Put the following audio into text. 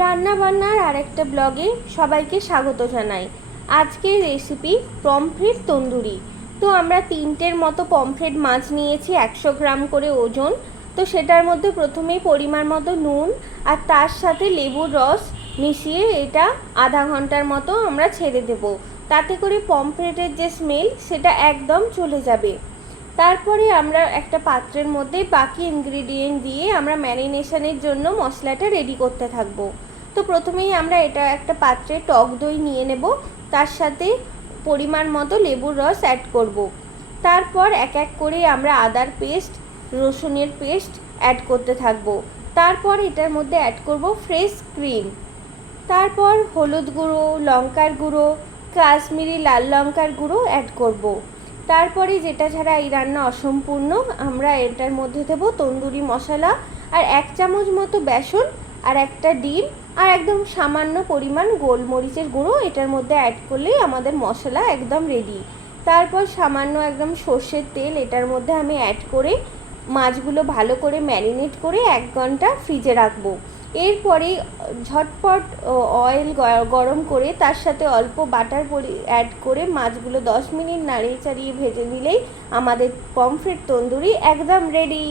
রান্নাবান্নার আরেকটা ব্লগে সবাইকে স্বাগত জানাই। আজকের রেসিপি পমফ্রেট তন্দুরি। তো আমরা 3টের মতো পমফ্রেট মাছ নিয়েছি, 100 গ্রাম করে ওজন। তো সেটার মধ্যে প্রথমেই পরিমাণ মতো নুন আর তার সাথে লেবুর রস মিশিয়ে এটা আধা ঘন্টার মতো আমরা ছেড়ে দেব। তাতে করে পমফ্রেটের যে স্মেল সেটা একদম চলে যাবে। তারপরে আমরা একটা পাত্রের মধ্যে বাকি ইনগ্রিডিয়েন্ট দিয়ে আমরা ম্যারিনেশনের জন্য মশলাটা রেডি করতে থাকবো। তো প্রথমেই আমরা এটা একটা পাত্রে টক দই নিয়ে নেব, তার সাথে পরিমাণ মতো লেবুর রস অ্যাড করব। তারপর এক এক করে আমরা আদার পেস্ট, রসুনের পেস্ট অ্যাড করতে থাকবো। তারপর এটার মধ্যে অ্যাড করব ফ্রেশ ক্রিম। তারপর হলুদ গুঁড়ো, লঙ্কার গুঁড়ো, কাশ্মীরি লাল লঙ্কার গুঁড়ো অ্যাড করব। তারপরে যেটা ছাড়া এই রান্না অসম্পূর্ণ, আমরা এটার মধ্যে দেবো তন্দুরি মশলা আর 1 চামচ মতো বেসন আর একটা ডিম আর একদম সামান্য পরিমাণ গোলমরিচের গুঁড়ো এটার মধ্যে অ্যাড করলেই আমাদের মশলা একদম রেডি। তারপর সামান্য একদম সর্ষের তেল এটার মধ্যে আমি অ্যাড করে মাছগুলো ভালো করে ম্যারিনেট করে 1 ঘন্টা ফ্রিজে রাখবো। এরপরে ঝটপট অয়েল গরম করে তার সাথে অল্প বাটার অ্যাড করে মাছগুলো 10 মিনিট নাড়িয়ে চাড়িয়ে ভেজে নিলেই আমাদের পমফ্রেট তন্দুরি একদম রেডি।